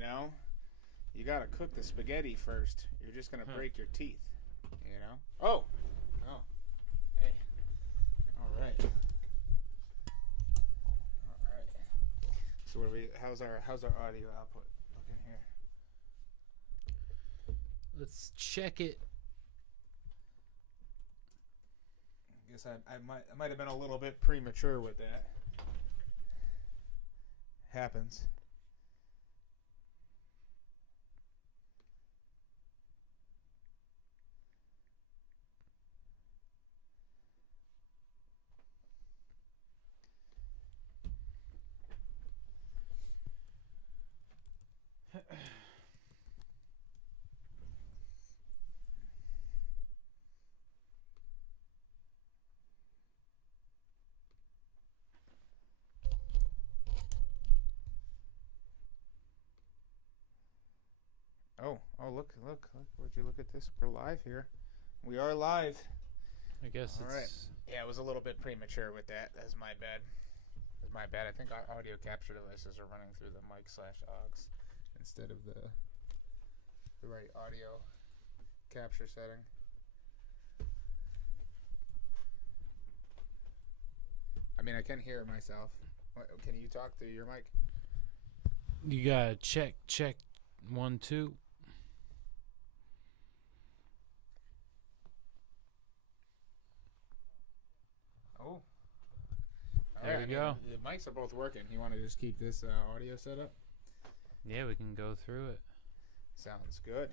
know? You gotta cook the spaghetti first. You're just gonna break your teeth, you know? Oh! Oh. Hey. Alright. Alright. So what are how's our audio output looking here? Let's check it. I guess I might have been a little bit premature with that. Happens. Oh, look. Would you look at this? We're live here. We are live. I guess All it's... right. Yeah, it was a little bit premature with that. That's my bad. That's my bad. I think our audio capture devices are running through the mic/aux instead of the right audio capture setting. I mean, I can hear myself. Can you talk through your mic? You gotta check. 1, 2. Oh. There we go. The mics are both working. You want to just keep this audio set up? Yeah, we can go through it. Sounds good.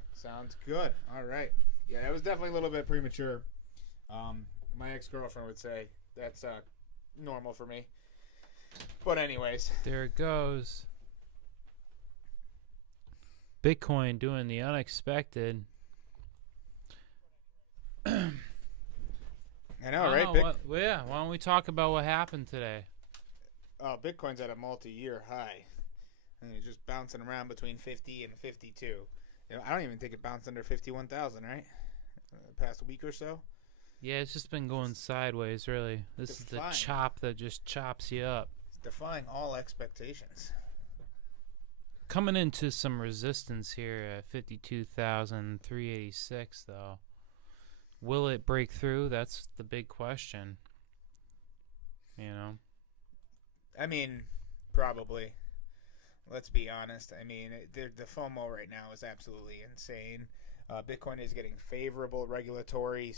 All right. Yeah, that was definitely a little bit premature. My ex-girlfriend would say that's normal for me. But anyways. There it goes. Bitcoin doing the unexpected. I know, right? Yeah, why don't we talk about what happened today? Oh, Bitcoin's at a multi-year high. And it's just bouncing around between 50 and 52. You know, I don't even think it bounced under 51,000, right? The past week or so. Yeah, it's just been going sideways, really. This is the chop that just chops you up. It's defying all expectations. Coming into some resistance here at 52,386, though. Will it break through? That's the big question. You know? I mean, probably. Let's be honest. I mean, the FOMO right now is absolutely insane. Bitcoin is getting favorable regulatory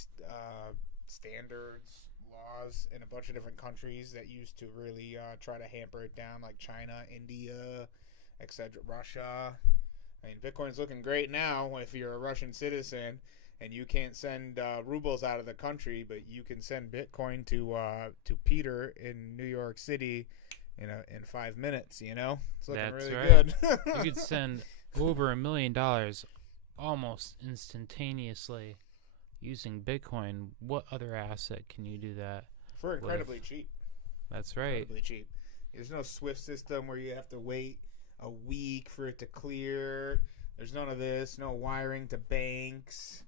standards, laws in a bunch of different countries that used to really try to hamper it down, like China, India, etc., Russia. I mean, Bitcoin's looking great now if you're a Russian citizen and you can't send rubles out of the country, but you can send Bitcoin to Peter in New York City in 5 minutes. You know, it's looking That's really right. good. You could send over $1 million almost instantaneously using Bitcoin. What other asset can you do that For incredibly cheap. That's right. Incredibly cheap. There's no SWIFT system where you have to wait a week for it to clear. There's none of this. No wiring to banks.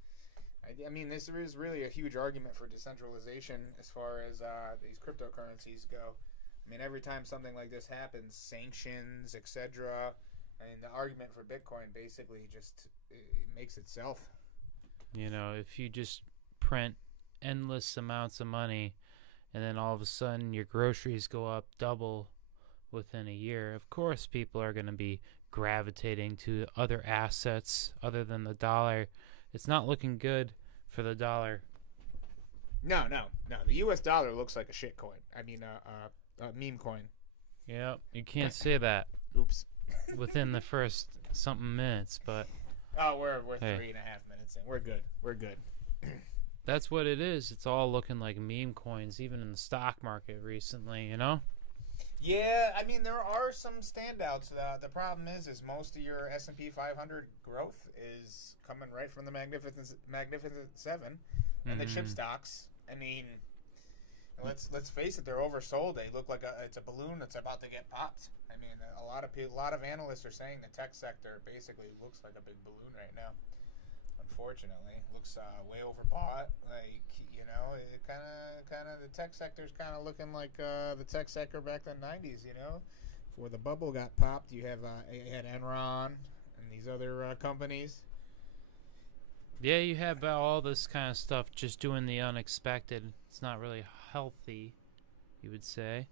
I mean, this is really a huge argument for decentralization as far as these cryptocurrencies go. I mean, every time something like this happens, sanctions, etc., and the argument for Bitcoin basically just it makes itself. You know, if you just print endless amounts of money and then all of a sudden your groceries go up double within a year, of course people are going to be gravitating to other assets other than the dollar. It's not looking good for the dollar. No. The U.S. dollar looks like a shit coin. I mean, meme coin. Yep, you can't say that. Oops. Within the first something minutes, but we're 3.5 minutes in. We're good. That's what it is. It's all looking like meme coins, even in the stock market recently. You know. Yeah, I mean there are some standouts. The problem is most of your S&P 500 growth is coming right from the Magnificent Seven and the chip stocks. I mean, let's face it, they're oversold. They look like it's a balloon that's about to get popped. I mean, a lot of analysts are saying the tech sector basically looks like a big balloon right now. Unfortunately, looks way overbought. Like, you know, it kind of the tech sector's kind of looking like the tech sector back in the 90s. You know, before the bubble got popped, you had Enron, these other companies. Yeah, you have all this kind of stuff just doing the unexpected. It's not really healthy, you would say.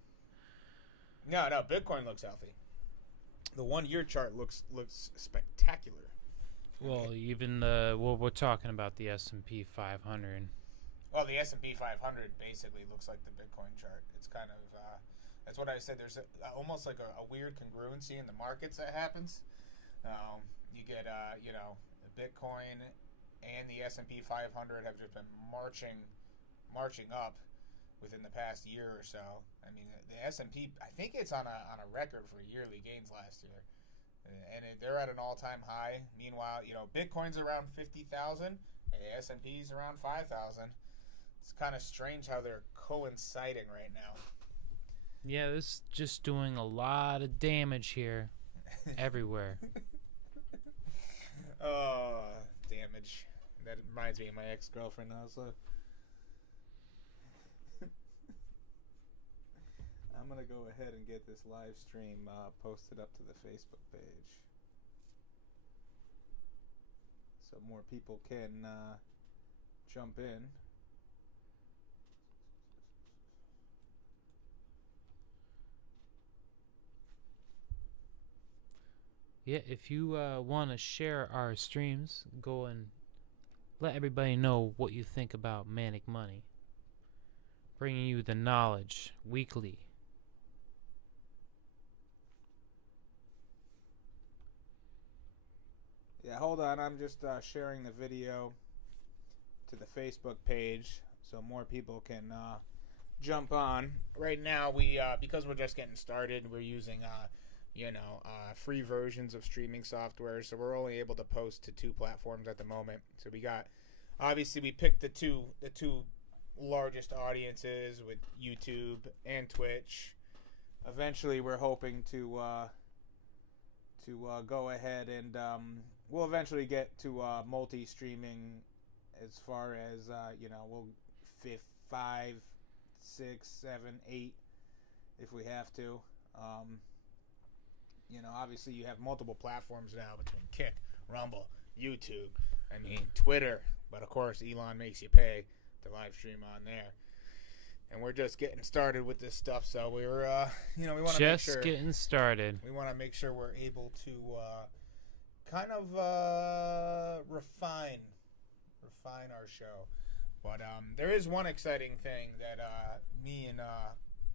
No, Bitcoin looks healthy. The 1 year chart looks spectacular. Well, even we're talking about the S&P 500. Well, the S&P 500 basically looks like the Bitcoin chart. It's kind of that's what I said. There's almost like a weird congruency in the markets that happens. You get the Bitcoin and the S&P 500 have just been marching up within the past year or so. I mean, the S&P, I think it's on a record for yearly gains last year, and they're at an all-time high. Meanwhile, Bitcoin's around 50,000, and the S&P's around 5,000. It's kind of strange how they're coinciding right now. Yeah, this is just doing a lot of damage here, everywhere. Oh, damage. That reminds me of my ex-girlfriend also. I'm going to go ahead and get this live stream posted up to the Facebook page, so more people can jump in. Yeah, if you want to share our streams, go and let everybody know what you think about Manic Money. Bringing you the knowledge weekly. Yeah, hold on. I'm just sharing the video to the Facebook page so more people can jump on. Right now, we because we're just getting started, we're using free versions of streaming software, so we're only able to post to 2 platforms at the moment. So we picked the two largest audiences with YouTube and Twitch. Eventually, we're hoping to go ahead and we'll eventually get to multi-streaming, as far as we'll 5, 6, 7, 8 if we have to. Obviously you have multiple platforms now between Kick, Rumble, YouTube, Twitter, but of course Elon makes you pay to live stream on there. And we're just getting started with this stuff, so we're we want to make sure getting started. We want to make sure we're able to kind of refine our show. But there is one exciting thing that me and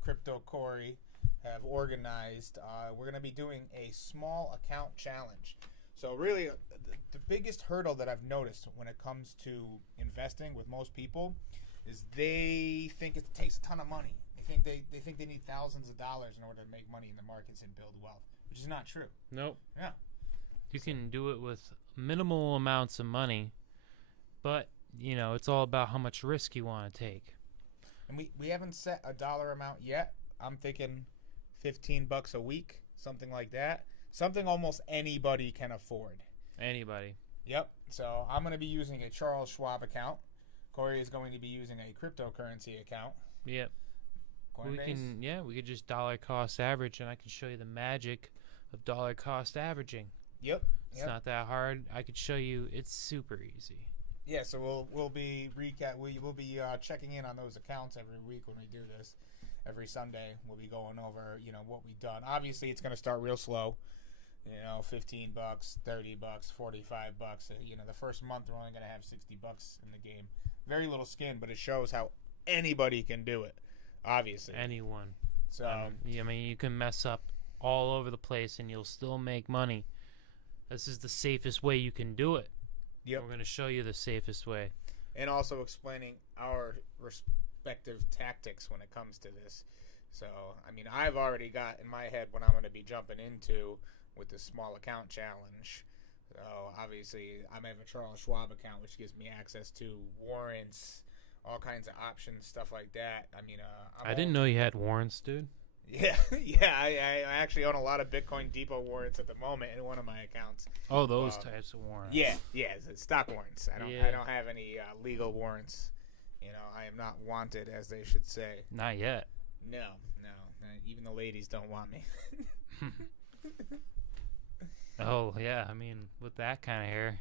Crypto Corey have organized. We're going to be doing a small account challenge. So really, the biggest hurdle that I've noticed when it comes to investing with most people is they think it takes a ton of money. They think they need thousands of dollars in order to make money in the markets and build wealth, which is not true. Nope. Yeah. You can do it with minimal amounts of money, but it's all about how much risk you want to take. And we haven't set a dollar amount yet. I'm thinking $15 a week, something like that. Something almost anybody can afford. Anybody. Yep. So I'm going to be using a Charles Schwab account. Corey is going to be using a cryptocurrency account. Yep. Coinbase. We could just dollar cost average, and I can show you the magic of dollar cost averaging. Yep. It's not that hard. I could show you. It's super easy. Yeah. So we'll be checking in on those accounts every week when we do this. Every Sunday we'll be going over what we've done. Obviously, it's going to start real slow. $15, $30, $45. The first month we're only going to have $60 in the game. Very little skin, but it shows how anybody can do it. Obviously, anyone. So you can mess up all over the place and you'll still make money. This is the safest way you can do it. Yep. We're going to show you the safest way, and also explaining our respective tactics when it comes to this. So I've already got in my head what I'm going to be jumping into with this small account challenge. So obviously I have a Charles Schwab account, which gives me access to warrants, all kinds of options, stuff like that. I didn't know you had warrants, dude. Yeah, I actually own a lot of Bitcoin Depot warrants at the moment in one of my accounts. Oh, those types of warrants. Yeah, it's stock warrants. I don't have any legal warrants. I am not wanted, as they should say. Not yet. No. Even the ladies don't want me. Oh yeah, I mean with that kind of hair,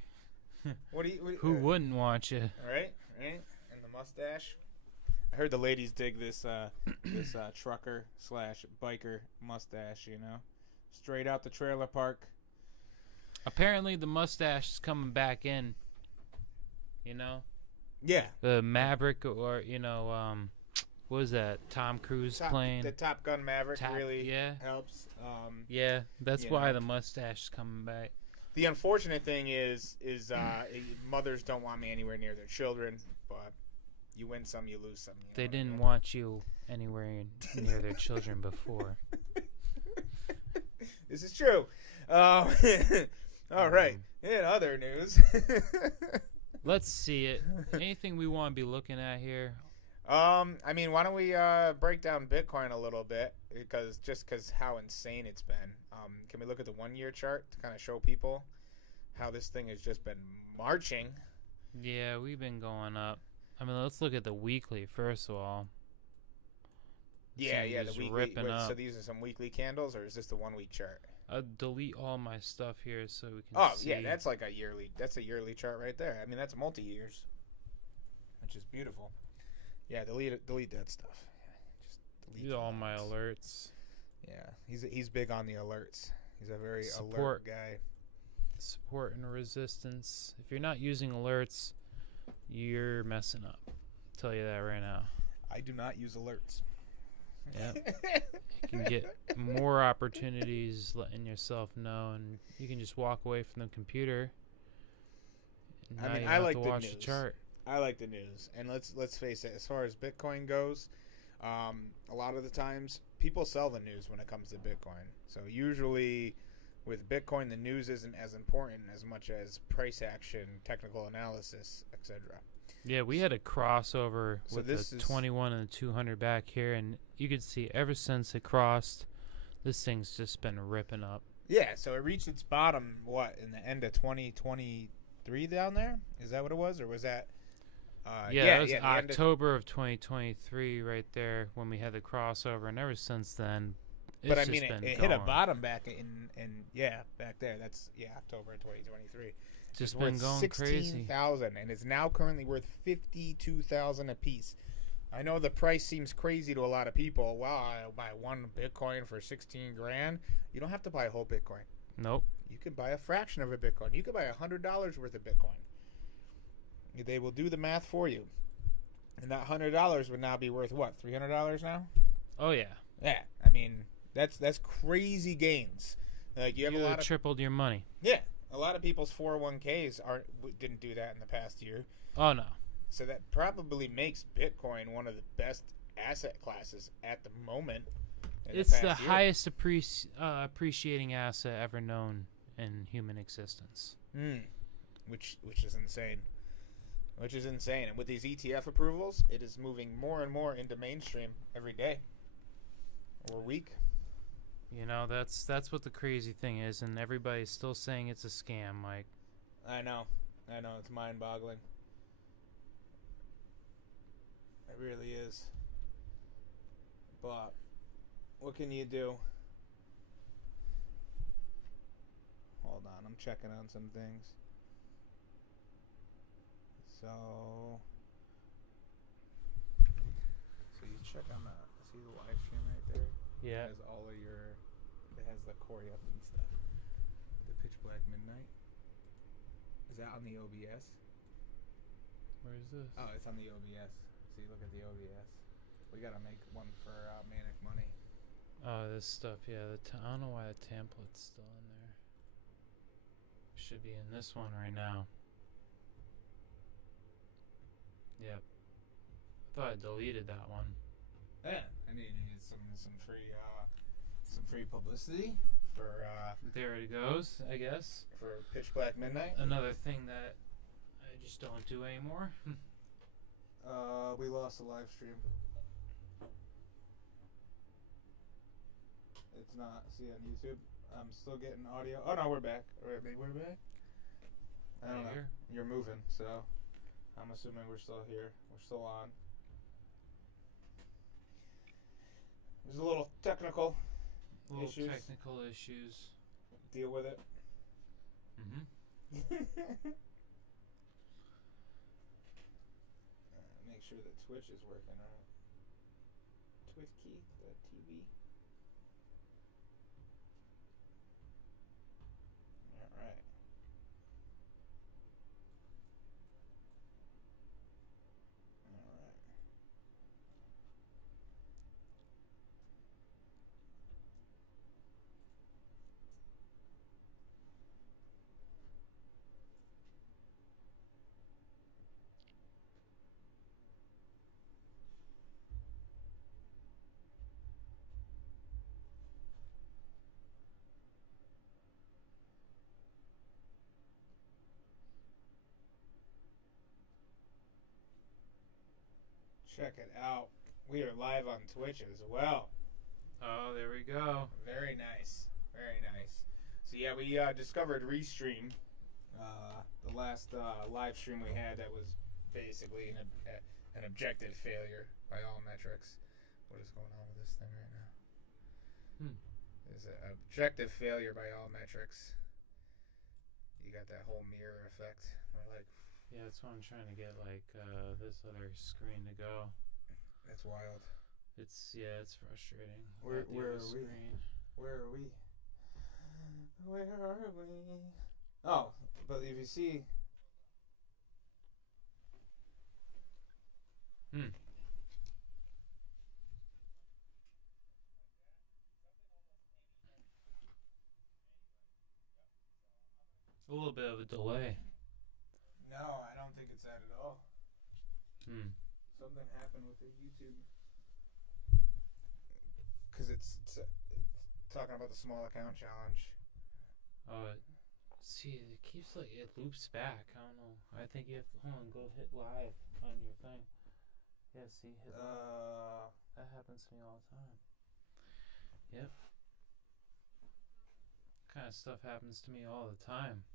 What do you? who wouldn't want you? Right, right, and the mustache. I heard the ladies dig this this trucker slash biker mustache. You know, straight out the trailer park. Apparently the mustache is coming back in. You know, Yeah, the Maverick, or what was that? Tom Cruise plane. The Top Gun Maverick really Yeah. helps. Yeah, that's you why know. the mustache is coming back. The unfortunate thing is mothers don't want me anywhere near their children, but you win some, you lose some. They didn't want you anywhere near their children before. This is true. All right. In other news. Let's see it. Anything we want to be looking at here? I mean, why don't we break down Bitcoin a little bit, because how insane it's been. Can we look at the 1 year chart to kind of show people how this thing has just been marching? Yeah, we've been going up. I mean, let's look at the weekly first of all. Yeah, the weekly. Ripping up. So these are some weekly candles, or is this the 1 week chart? Delete all my stuff here so we can see. Yeah, that's like a yearly. That's a yearly chart right there. I mean, that's multi years, which is beautiful. Yeah, delete that stuff. Just delete all my alerts. Yeah, he's big on the alerts. He's a very alert guy. Support and resistance. If you're not using alerts, you're messing up. I'll tell you that right now. I do not use alerts. Yeah. You can get more opportunities letting yourself know, and you can just walk away from the computer. I mean, I like the news. Chart. I like the news, and let's face it. As far as Bitcoin goes, a lot of the times people sell the news when it comes to Bitcoin. So usually, with Bitcoin, the news isn't as important as much as price action, technical analysis, etc. Yeah, we had a crossover with the 21 and the 200 back here, and you could see ever since it crossed, this thing's just been ripping up. Yeah, so it reached its bottom, in the end of 2023 down there? Is that what it was, or was that... that was October of 2023 right there when we had the crossover, and ever since then, it's just been it hit a bottom back back there. That's, October 2023. Just been going crazy. 16,000, and it's now currently worth 52,000 a piece. I know the price seems crazy to a lot of people. Wow, I'll buy one Bitcoin for 16 grand. You don't have to buy a whole Bitcoin. Nope. You can buy a fraction of a Bitcoin. You could buy $100 worth of Bitcoin. They will do the math for you, and that $100 would now be worth what? $300 now? Oh yeah. Yeah, I mean that's crazy gains. Like you have tripled your money. Yeah. A lot of people's 401ks didn't do that in the past year. Oh, no. So that probably makes Bitcoin one of the best asset classes at the moment. It's the highest appreciating asset ever known in human existence. Which is insane. Which is insane. And with these ETF approvals, it is moving more and more into mainstream every day or week. You know, that's what the crazy thing is, and everybody's still saying it's a scam, Mike. I know, it's mind-boggling. It really is. But what can you do? Hold on, I'm checking on some things. So you check on that. See the live stream right there? Yeah. It has the Corey up and stuff. The Pitch Black Midnight. Is that on the OBS? Where is this? Oh, it's on the OBS. See, look at the OBS. We gotta make one for Manic Money. Oh, this stuff, yeah. I don't know why the template's still in there. Should be in this one right now. Yep. I thought I deleted that one. Yeah, I need some free publicity for. There it goes, I guess. For Pitch Black Midnight. Another thing that I just don't do anymore. We lost the live stream. It's not. See on YouTube. I'm still getting audio. Oh no, we're back. We're back. I don't know. Here? You're moving, so I'm assuming we're still here. We're still on. There's a little technical issues. Technical issues. Deal with it. Make sure that Twitch is working right. Twitch key, the TV. All right. All right. Check it out. We are live on Twitch as well. Oh, there we go. Very nice. Very nice. So yeah, we discovered Restream. The last live stream we had that was basically an objective failure by all metrics. What is going on with this thing right now? It's an objective failure by all metrics. You got that whole mirror effect. We're like, Yeah, that's what I'm trying to get, like, this other screen to go. that's wild. It's frustrating. Where Not the other are we? screen. Where are we? Where are we? Oh, but if you see, A little bit of a delay. no, I don't think it's that at all. Something happened with the YouTube. Because it's talking about the small account challenge. See, it keeps, like, it loops back. I don't know. I think you have to, hold on, go hit live on your thing. Yeah, see, hit live. That happens to me all the time. Yep. Kind of stuff happens to me all the time.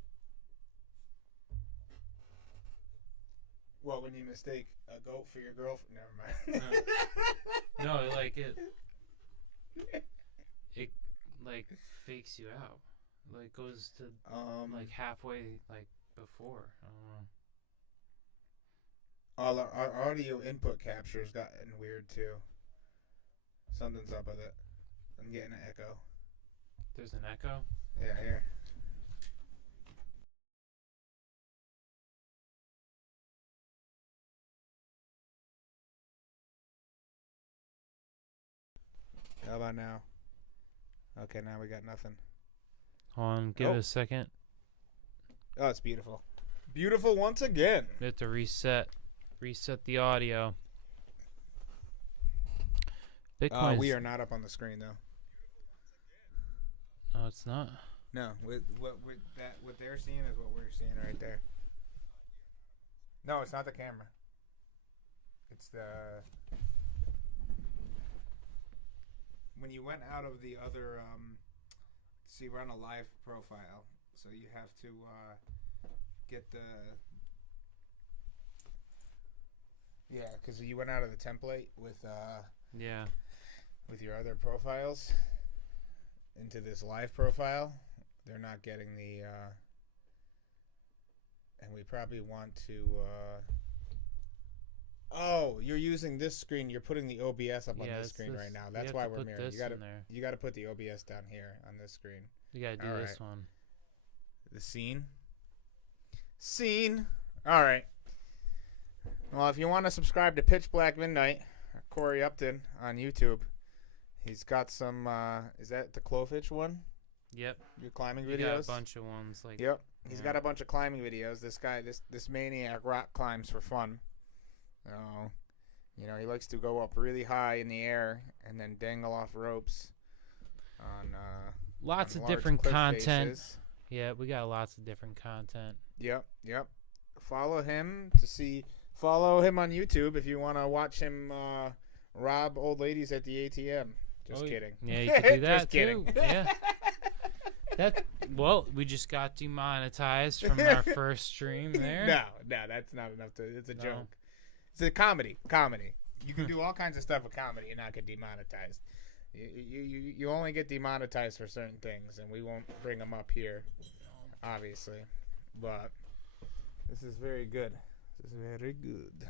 Well, when you mistake a goat for your girlfriend, never mind. No, like it like fakes you out. Like goes to like halfway, like before. I don't know. All our audio input capture's gotten weird too. Something's up with it. I'm getting an echo. There's an echo. Yeah, here. How about now? Okay, now we got nothing. Hold on, give it a second. Oh, it's beautiful. Beautiful once again. We have to reset the audio. Bitcoin. We are not up on the screen though. Oh, it's not. No, what they're seeing is what we're seeing right there. No, it's not the camera. It's the when you went out of the other. See, we're on a live profile, so you have to get the. Yeah, because you went out of the template with with your other profiles into this live profile. They're not getting the and we probably want to oh, you're using this screen. You're putting the OBS up on this screen right now. That's why we're mirroring. You gotta put the OBS down here on this screen. You gotta do this one. The scene. All right. Well, if you want to subscribe to Pitch Black Midnight, Corey Upton on YouTube, he's got some. Is that the Clovitch one? Yep. Your climbing videos. He got a bunch of ones like. Yep. He's got a bunch of climbing videos. This guy, this maniac, rock climbs for fun. You know, he likes to go up really high in the air and then dangle off ropes on lots on of different content. faces. Yeah, we got lots of different content. Yep. Follow him on YouTube if you want to watch him rob old ladies at the ATM. Just kidding. Yeah, you can do that Just too. kidding. Yeah. We just got demonetized from our first stream there. No, that's not enough it's a joke. It's a comedy. You can do all kinds of stuff with comedy and not get demonetized. You only get demonetized for certain things, and we won't bring them up here, obviously. but this is very good. This is very good.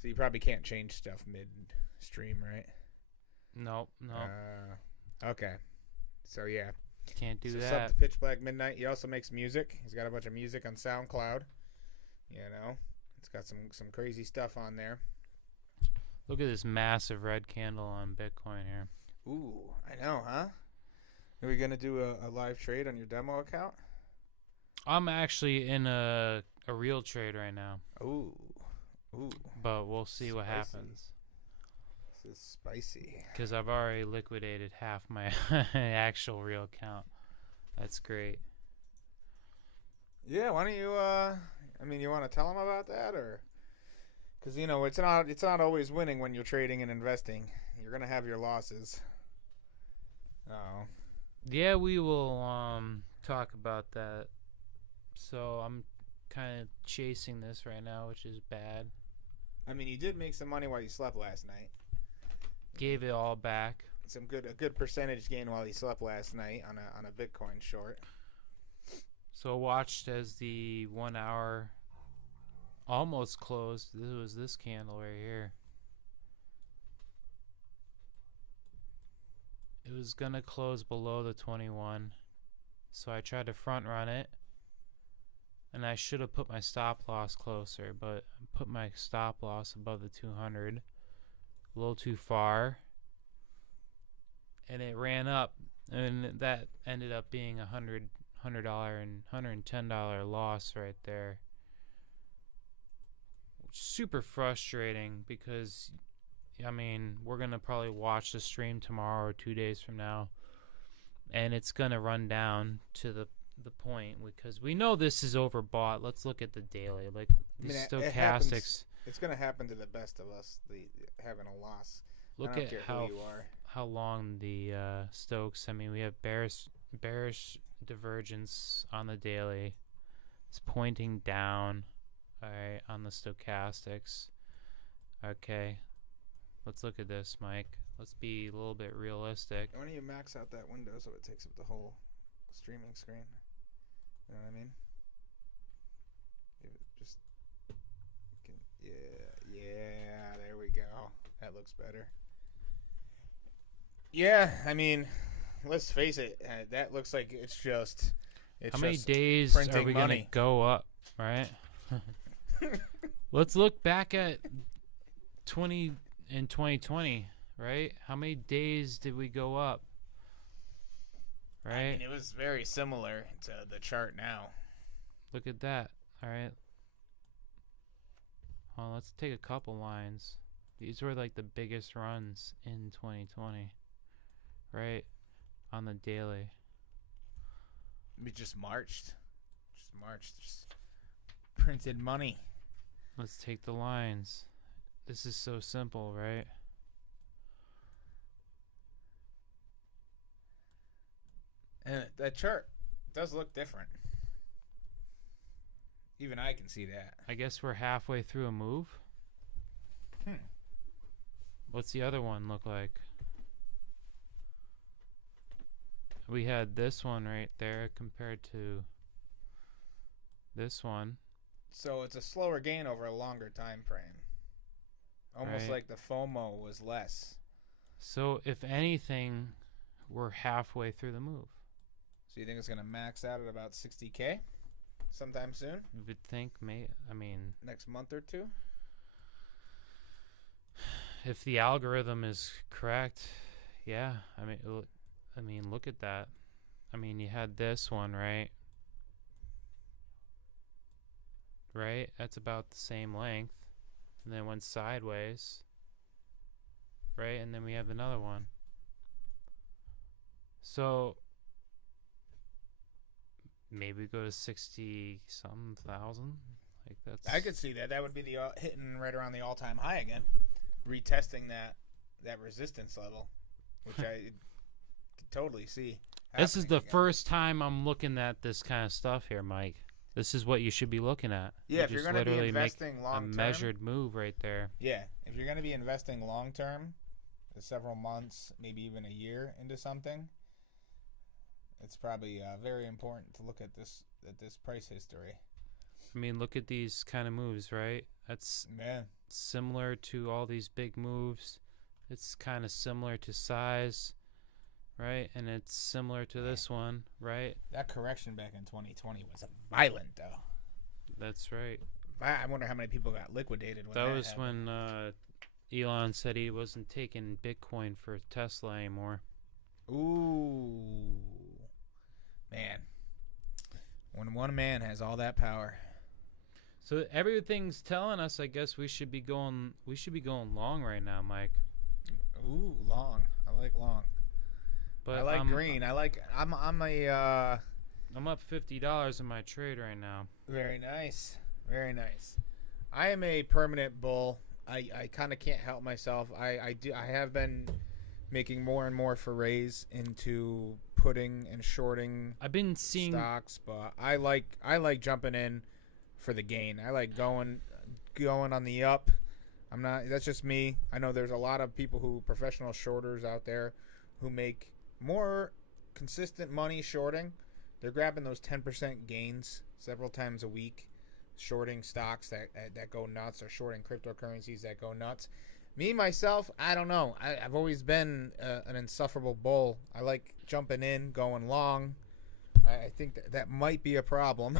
So you probably can't change stuff mid-stream, right? Nope. Okay. So yeah. Can't do Sub that. to Pitch Black Midnight. He also makes music. He's got a bunch of music on SoundCloud. It's got some crazy stuff on there. Look at this massive red candle on Bitcoin here. Ooh, I know, huh? Are we gonna do a live trade on your demo account? I'm actually in a real trade right now. Ooh. But we'll see what Spicy. happens. This is spicy. Because I've already liquidated half my actual real account. That's great. Yeah, why don't you? You want to tell them about that, or because it's not always winning when you're trading and investing. You're gonna have your losses. Oh. Yeah, we will talk about that. So I'm kind of chasing this right now, which is bad. I mean, you did make some money while you slept last night. Gave it all back. A good percentage gain while you slept last night on a Bitcoin short. So watched as the 1 hour almost closed. This was this candle right here. It was gonna close below the 21, so I tried to front run it, and I should have put my stop loss closer, but I put my stop loss above the 200, a little too far, and it ran up, and that ended up being $100 and $110 loss right there. Super frustrating because, I mean, we're going to probably watch the stream tomorrow or 2 days from now, and it's going to run down to the point because we know this is overbought. Let's look at the daily. Like, these stochastics. It's going to happen to the best of us, having a loss. Look at how long the Stokes. I mean, we have bearish divergence on the daily. It's pointing down, all right, on the stochastics. Okay, let's look at this, Mike. Let's be a little bit realistic. Why don't you max out that window so it takes up the whole streaming screen? You know what I mean? Just yeah, there we go. That looks better. Yeah, I mean, let's face it. That looks like it's just. How many days are we gonna go up? Right. Let's look back at 2020. Right. How many days did we go up? Right. I mean, it was very similar to the chart now. Look at that. All right. Well, let's take a couple lines. These were like the biggest runs in 2020. Right. On the daily. We just marched. Just printed money. Let's take the lines. This is so simple, right? And that chart does look different. Even I can see that. I guess we're halfway through a move. What's the other one look like? We had this one right there compared to this one. So it's a slower gain over a longer time frame. Almost right. Like the FOMO was less. So if anything, we're halfway through the move. So you think it's going to max out at about 60K sometime soon? You would think, next month or two? If the algorithm is correct, yeah. I mean, look at that. I mean, you had this one, right? Right? That's about the same length. And then went sideways. Right? And then we have another one. So maybe go to 60-something thousand. Like that's. I could see that. That would be the hitting right around the all-time high again. Retesting that resistance level, which I could totally see. This is the first time I'm looking at this kind of stuff here, Mike. This is what you should be looking at. Yeah, if you're going to be investing long term, a measured move right there. Yeah, if you're going to be investing long term, several months, maybe even a year into something, it's probably very important to look at this this price history. I mean, look at these kind of moves, right? That's similar to all these big moves. It's kind of similar to size, right? And it's similar to this one, right? That correction back in 2020 was violent, though. That's right. I wonder how many people got liquidated when that was happened. when Elon said he wasn't taking Bitcoin for Tesla anymore. Ooh. Man. When one man has all that power. So everything's telling us, I guess we should be going long right now, Mike. Ooh, long. I like long. But I like green. I'm up $50 in my trade right now. Very nice. Very nice. I am a permanent bull. I kind of can't help myself. I have been making more and more forays into putting and shorting. I've been seeing stocks, but I like jumping in for the gain. I like going on the up. That's just me. I know there's a lot of professional shorters out there who make more consistent money shorting. They're grabbing those 10% gains several times a week, shorting stocks that go nuts, or shorting cryptocurrencies that go nuts. Me, myself, I don't know. I've always been an insufferable bull. I like jumping in, going long. I think that might be a problem.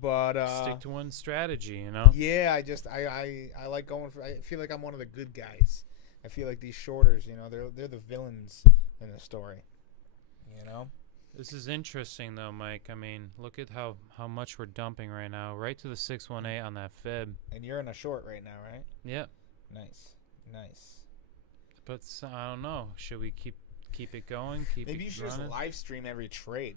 But stick to one strategy, Yeah, I like going for. I feel like I'm one of the good guys. I feel like these shorters, they're the villains in the story. This is interesting though, Mike. I mean, look at how much we're dumping right now, right to the 618 on that fib. And you're in a short right now, right? Yep. Nice. But I don't know. Should we keep it going? Maybe you should just live stream every trade.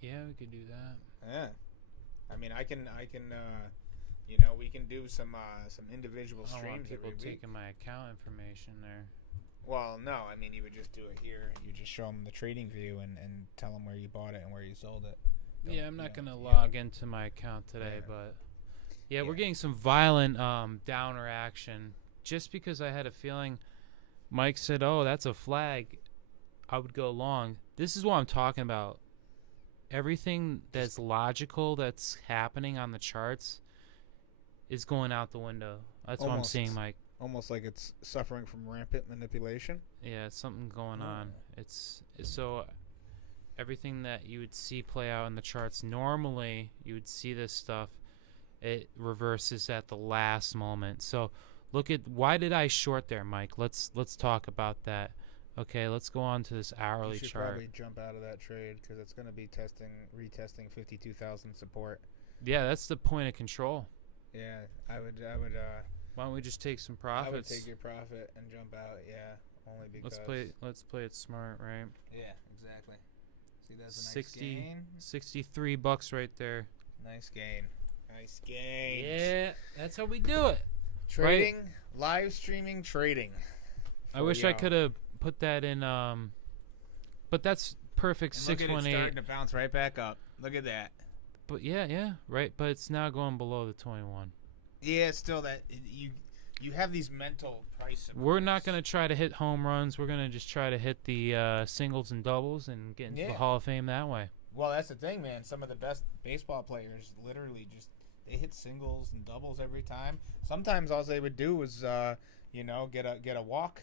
Yeah, we could do that. Yeah. I mean, I can. We can do some individual streams. I don't want people every week. taking my account information there. Well, no. I mean, you would just do it here. You just show them the trading view and tell them where you bought it and where you sold it. Yeah, I'm not gonna log into my account today, but yeah, we're getting some violent downer action. Just because I had a feeling, Mike said, "Oh, that's a flag," I would go long. This is what I'm talking about. Everything that's logical that's happening on the charts is going out the window. That's what I'm seeing, Mike. Almost like it's suffering from rampant manipulation. Yeah, it's something going on. It's so everything that you would see play out in the charts, normally you would see this stuff, it reverses at the last moment. So look at, why did I short there, Mike? Let's talk about that. Okay, let's go on to this hourly chart. You should probably jump out of that trade because it's going to be retesting 52,000 support. Yeah, that's the point of control. Yeah, I would. Why don't we just take some profits? I would take your profit and jump out. Yeah, only because. Let's play it smart, right? Yeah, exactly. See, that's a nice gain. $63 right there. Nice gain. Yeah, that's how we do it. Trading, right? Live streaming trading. I wish I could have put that in. But that's perfect. 618. Look at it starting to bounce right back up. Look at that. But yeah, right. But it's now going below the 21. Yeah, still that you have these mental price supports. We're not going to try to hit home runs. We're going to just try to hit the singles and doubles and get into the Hall of Fame that way. Well, that's the thing, man. Some of the best baseball players literally just they hit singles and doubles every time. Sometimes all they would do was get a walk.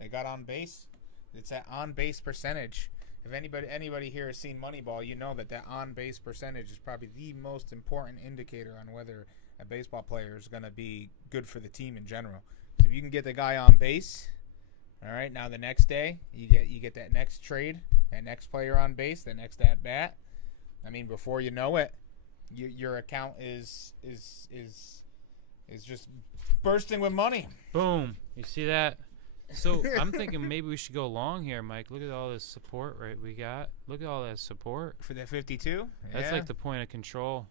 They got on base. It's that on base percentage. If anybody here has seen Moneyball, you know that on base percentage is probably the most important indicator on whether a baseball player is going to be good for the team in general. So if you can get the guy on base, all right, now the next day you get that next trade, that next player on base, the next at bat. I mean, before you know it, your account is just bursting with money. Boom! You see that? So I'm thinking maybe we should go long here, Mike. Look at all this support we got. Look at all that support for the 52. That's like the point of control.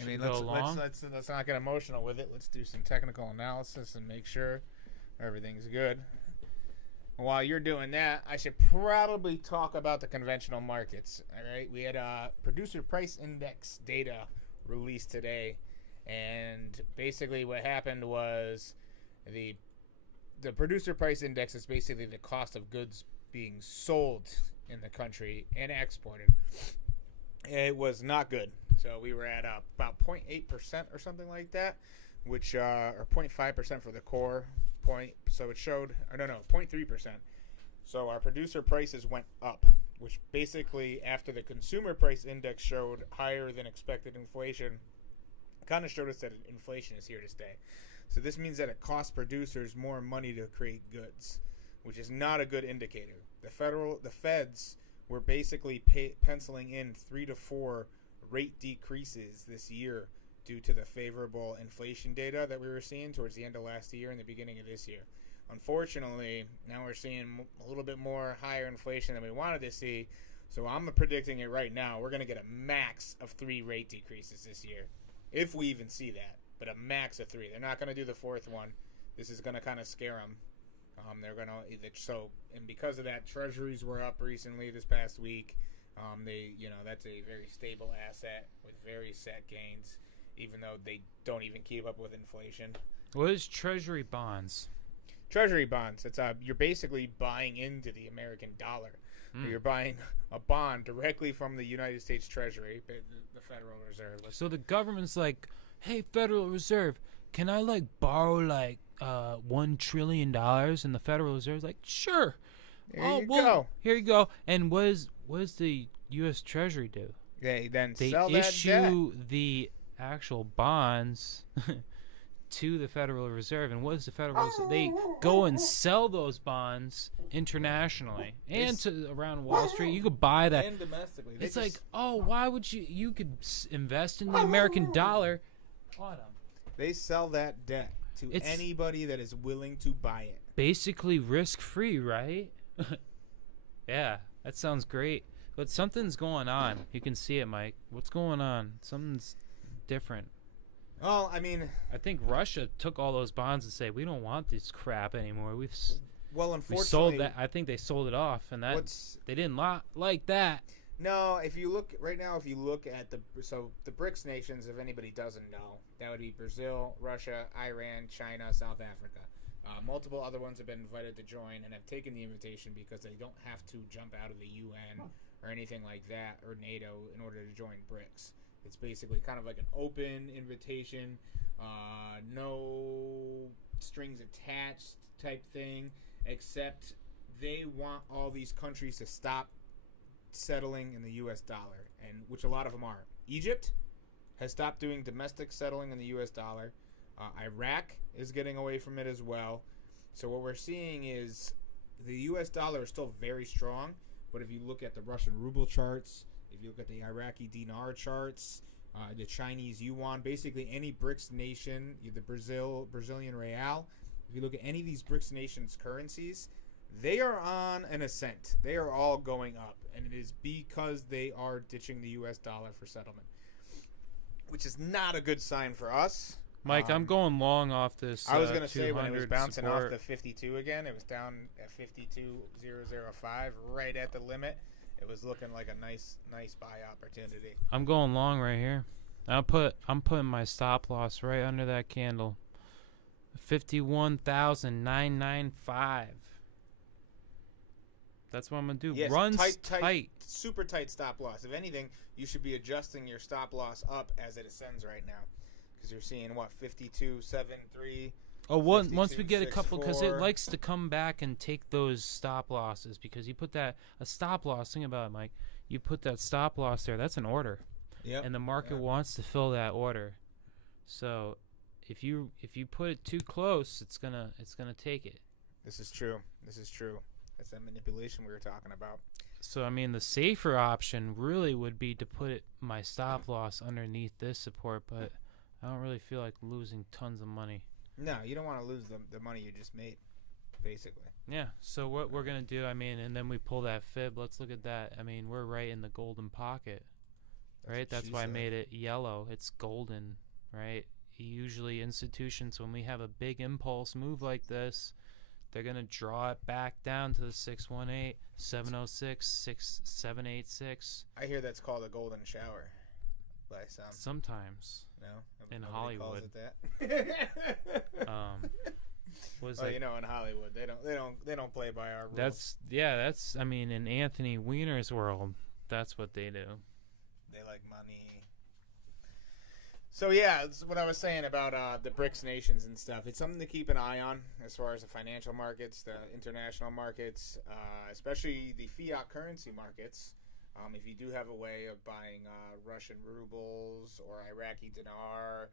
I mean, let's not get emotional with it. Let's do some technical analysis and make sure everything's good. While you're doing that, I should probably talk about the conventional markets. All right, we had producer price index data released today, and basically what happened was the producer price index is basically the cost of goods being sold in the country and exported. It was not good. So we were at about 0.8% or something like that, which or 0.5% for the core point. So it showed, or no, 0.3%. So our producer prices went up, which basically, after the consumer price index showed higher than expected inflation, kind of showed us that inflation is here to stay. So this means that it costs producers more money to create goods, which is not a good indicator. The feds were basically penciling in 3 to 4 rate decreases this year due to the favorable inflation data that we were seeing towards the end of last year and the beginning of this year. Unfortunately, now we're seeing a little bit more higher inflation than we wanted to see. So I'm predicting it right now. We're going to get a max of 3 rate decreases this year, if we even see that. But a max of 3. They're not going to do the 4th one. This is going to kind of scare them. They're going to and because of that, treasuries were up recently this past week. That's a very stable asset with very set gains, even though they don't even keep up with inflation. What is treasury bonds? Treasury bonds. It's you're basically buying into the American dollar. You're buying a bond directly from the United States Treasury, the Federal Reserve. So the government's like, hey, Federal Reserve, can I borrow $1 trillion? And the Federal Reserve's like, sure. Go. Here you go. And what does the U.S. Treasury do? They They sell that debt. issue the actual bonds to the Federal Reserve. And what is the Federal Reserve? They go and sell those bonds internationally and around Wall Street. You could buy that. And domestically. It's why would you could invest in the American dollar on them. They sell that debt to anybody that is willing to buy it. Basically risk-free, right? Yeah, that sounds great. But something's going on. You can see it, Mike. What's going on? Something's different. Well, I mean, I think Russia took all those bonds and said, we don't want this crap anymore. Unfortunately, we sold that. I think they sold it off, and they didn't like that. No, if you look at the BRICS nations, if anybody doesn't know, that would be Brazil, Russia, Iran, China, South Africa. Multiple other ones have been invited to join and have taken the invitation because they don't have to jump out of the UN or anything like that, or NATO, in order to join BRICS. It's basically kind of like an open invitation, no strings attached type thing, except they want all these countries to stop settling in the U.S. dollar, and which a lot of them are. Egypt has stopped doing domestic settling in the U.S. dollar. Iraq is getting away from it as well. So what we're seeing is the U.S. dollar is still very strong, but if you look at the Russian ruble charts, if you look at the Iraqi dinar charts, the Chinese yuan, basically any BRICS nation, the Brazilian real, if you look at any of these BRICS nations' currencies, they are on an ascent. They are all going up, and it is because they are ditching the U.S. dollar for settlement, which is not a good sign for us. Mike, I'm going long off this. I was going to say when it was bouncing support off the 52 again, it was down at 52.005, right at the limit. It was looking like a nice buy opportunity. I'm going long right here. I'm putting my stop loss right under that candle. 51,995. That's what I'm gonna do. Yes, Runs tight, super tight stop loss. If anything, you should be adjusting your stop loss up as it ascends right now, because you're seeing 52.73. Oh, once we get a couple, because it likes to come back and take those stop losses, because you put a stop loss. Think about it, Mike. You put that stop loss there. That's an order. Yep. And the market wants to fill that order. So if you put it too close, it's gonna take it. This is true. That's that manipulation we were talking about. So I mean, the safer option really would be to put my stop loss underneath this support, but I don't really feel like losing tons of money. No, you don't want to lose the money you just made, basically. Yeah, so what we're going to do, I mean, and then we pull that fib. Let's look at that. I mean, we're right in the golden pocket, right? That's why I made it yellow. It's golden, right? Usually institutions, when we have a big impulse move like this, they're going to draw it back down to the 618, 706, 786. I hear that's called a golden shower by some. Sometimes. No? In Nobody Hollywood. calls it that? Was in Hollywood, they don't play by our rules. That's I mean, in Anthony Weiner's world, that's what they do. They like money. So yeah, that's what I was saying about the BRICS nations and stuff. It's something to keep an eye on as far as the financial markets, the international markets, especially the fiat currency markets. If you do have a way of buying Russian rubles or Iraqi dinar,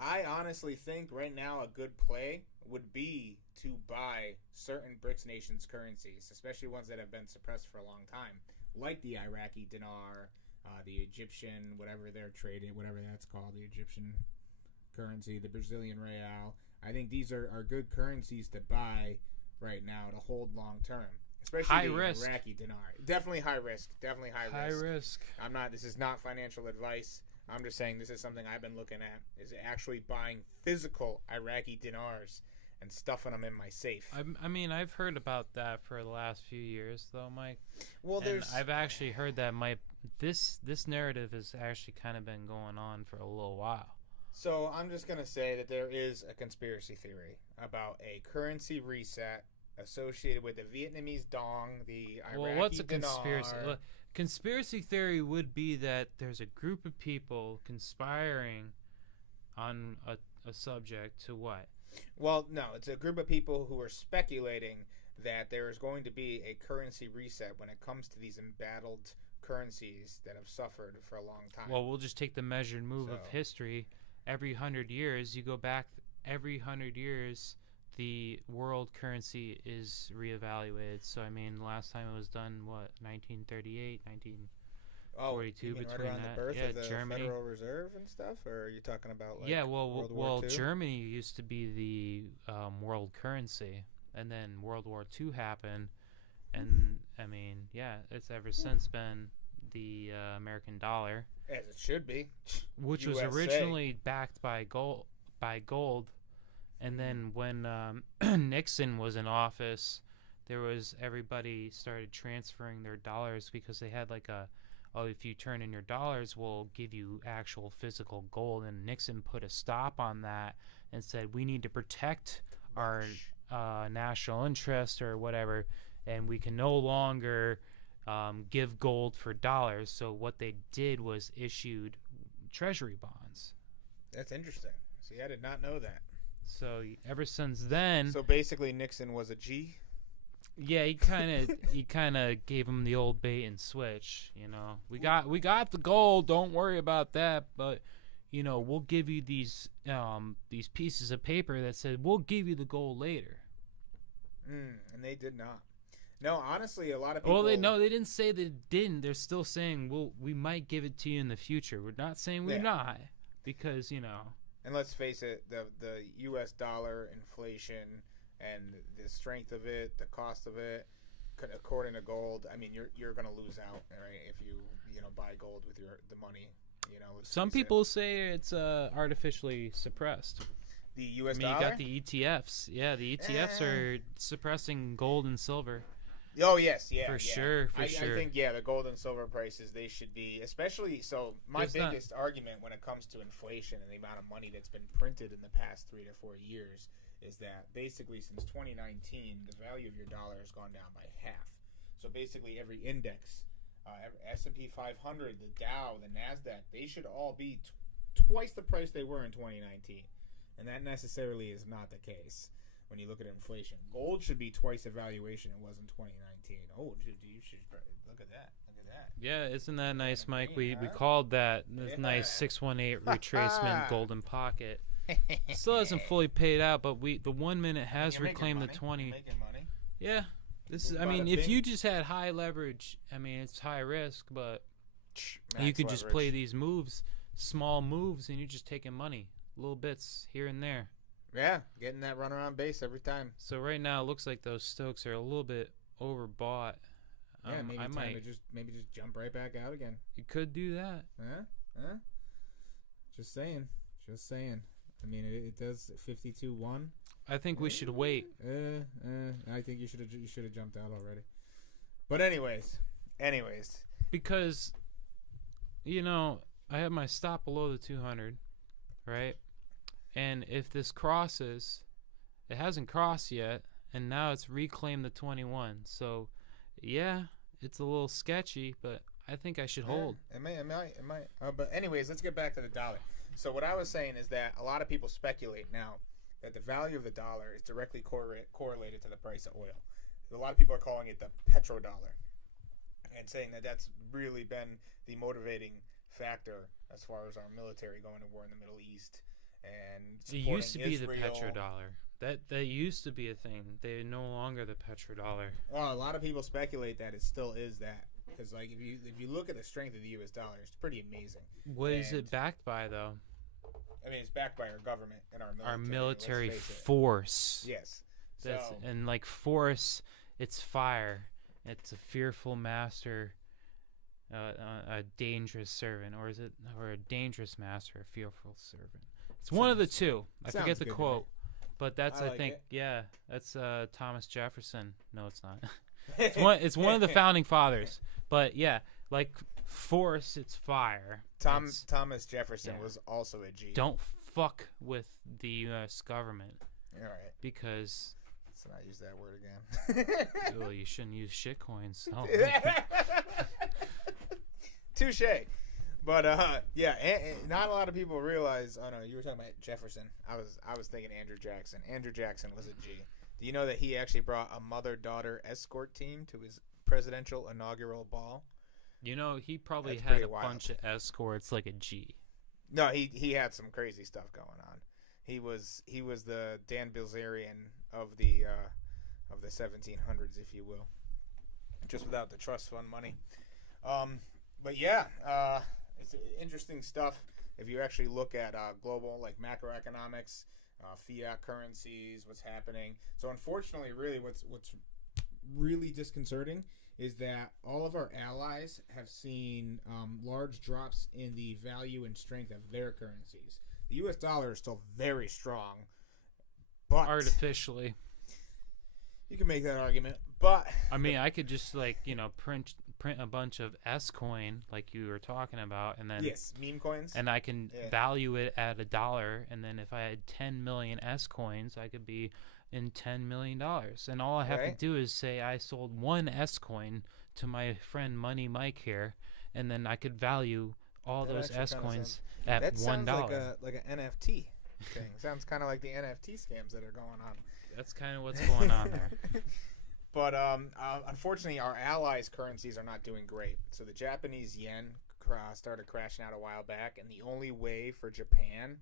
I honestly think right now a good play would be to buy certain BRICS nations' currencies, especially ones that have been suppressed for a long time, like the Iraqi dinar, the Egyptian, whatever they're trading, whatever that's called, the Egyptian currency, the Brazilian real. I think these are good currencies to buy right now to hold long term. Especially high the risk. Iraqi dinar. Definitely high risk. Definitely high risk. High risk. This is not financial advice. I'm just saying this is something I've been looking at, is actually buying physical Iraqi dinars and stuffing them in my safe. I mean, I've heard about that for the last few years, though, Mike. Well, I've actually heard that this narrative has actually kind of been going on for a little while. So I'm just going to say that there is a conspiracy theory about a currency reset associated with the Vietnamese dong, the Iraqi Well, what's a dinar. conspiracy? Conspiracy theory would be that there's a group of people conspiring on a subject to what? Well, no, it's a group of people who are speculating that there is going to be a currency reset when it comes to these embattled currencies that have suffered for a long time. Well, we'll just take the measured move of history. Every 100 years, you go back every 100 years, the world currency is reevaluated. So, I mean, last time it was done, 1938, 1942, right between around that. the birth of the Germany. Federal Reserve and stuff? Or are you talking about, World War II? Germany used to be the world currency. And then World War II happened. And, I mean, it's ever since been the American dollar. As it should be. Which was originally backed by gold. And then when Nixon was in office, everybody started transferring their dollars because they had if you turn in your dollars, we'll give you actual physical gold. And Nixon put a stop on that and said, we need to protect our national interest or whatever, and we can no longer give gold for dollars. So what they did was issued treasury bonds. That's interesting. See, I did not know that. So ever since then, so basically Nixon was a G. Yeah, he kind of gave him the old bait and switch. We got the gold. Don't worry about that. But we'll give you these pieces of paper that said we'll give you the gold later. And they did not. No, honestly, a lot of people. Well, they didn't say they didn't. They're still saying, we might give it to you in the future. We're not saying we're not, because And let's face it, the U.S. dollar inflation and the strength of it, the cost of it, according to gold, I mean, you're going to lose out, right? If you buy gold with the money. Some people say it's artificially suppressed. The U.S. I dollar? mean, you got the ETFs. Yeah, the ETFs are suppressing gold and silver. Oh, yes, yeah. For sure. I think, the gold and silver prices, they should be, especially, so my biggest argument when it comes to inflation and the amount of money that's been printed in the past 3 to 4 years is that basically since 2019, the value of your dollar has gone down by half. So basically every index, S&P 500, the Dow, the NASDAQ, they should all be twice the price they were in 2019. And that necessarily is not the case. When you look at inflation, gold should be twice the valuation it was in 2019. Oh, dude, you should look at that. Look at that. Yeah, isn't that nice, Mike? We called that this nice 618 retracement golden pocket. It still hasn't fully paid out, but the 1 minute has reclaimed the 20. You're making money. Yeah, this is. I mean, if you just had high leverage, I mean, it's high risk, but you could just play these moves, small moves, and you're just taking money, little bits here and there. Yeah, getting that runaround base every time. So right now, it looks like those Stokes are a little bit overbought. Yeah, maybe just jump right back out again. You could do that. Huh? Just saying. I mean, it does 52-1. I think we should wait. I think you should have jumped out already. But anyways, because I have my stop below the 200, right? And if this crosses, It hasn't crossed yet, and now it's reclaimed the 21. So, yeah, it's a little sketchy, but I think I should hold. It might. But anyways, let's get back to the dollar. So what I was saying is that a lot of people speculate now that the value of the dollar is directly correlated to the price of oil. A lot of people are calling it the petrodollar, and saying that that's really been the motivating factor as far as our military going to war in the Middle East and It used to be Israel. the petrodollar. That used to be a thing. They're no longer the petrodollar. Well, a lot of people speculate that it still is that, because like if you look at the strength of the U.S. dollar, it's pretty amazing. What is it backed by, though? I mean, it's backed by our government and our military. Our military let's face it. force. Yes. That's, So, and like force, it's fire. It's a fearful master, a dangerous servant, or is it, or a dangerous master, a fearful servant? It's one of the two. I forget the quote, but that's I think yeah, that's Thomas Jefferson. No, it's not. It's one of the founding fathers. But yeah, like force, it's fire. Thomas Jefferson was also a G. Don't fuck with the U.S. government. All right. Because. Let's not use that word again. Well, you shouldn't use shit coins. Oh. Touche. But yeah, and not a lot of people realize. Oh no, you were talking about Jefferson. I was thinking Andrew Jackson. Andrew Jackson was a G. Do you know that he actually brought a mother-daughter escort team to his presidential inaugural ball? You know, he probably had a bunch of escorts like a G. No, he had some crazy stuff going on. He was the Dan Bilzerian of the 1700s, if you will, just without the trust fund money. But yeah, it's interesting stuff. If you actually look at global, like macroeconomics, fiat currencies, what's happening. So unfortunately, really, what's really disconcerting is that all of our allies have seen large drops in the value and strength of their currencies. The U.S. dollar is still very strong, but artificially, you can make that argument. But I mean, I could just print a bunch of S coin like you were talking about, and then meme coins, and I can value it at $1, and then if I had 10 million S coins, I could be in $10 million, and all I have to do is say I sold one S coin to my friend Money Mike here, and then I could value all those S coins at $1. That sounds like an NFT thing. Sounds kind of like the NFT scams that are going on. That's kind of what's going on there. But unfortunately, our allies' currencies are not doing great. So the Japanese yen started crashing out a while back, and the only way for Japan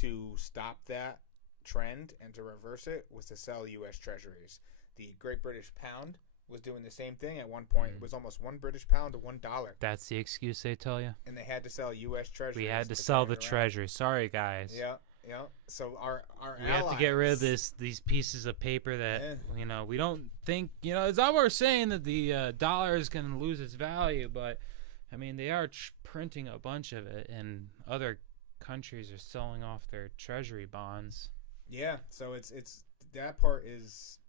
to stop that trend and to reverse it was to sell U.S. treasuries. The Great British Pound was doing the same thing at one point. It was almost $1 British pound to $1. That's the excuse they tell you. And they had to sell U.S. treasuries. We had to sell the treasury. Sorry, guys. Yeah. Yeah, so our we allies, have to get rid of these pieces of paper that we don't think it's not we're saying that the dollar is going to lose its value, but I mean they are printing a bunch of it, and other countries are selling off their treasury bonds. Yeah, so it's that part is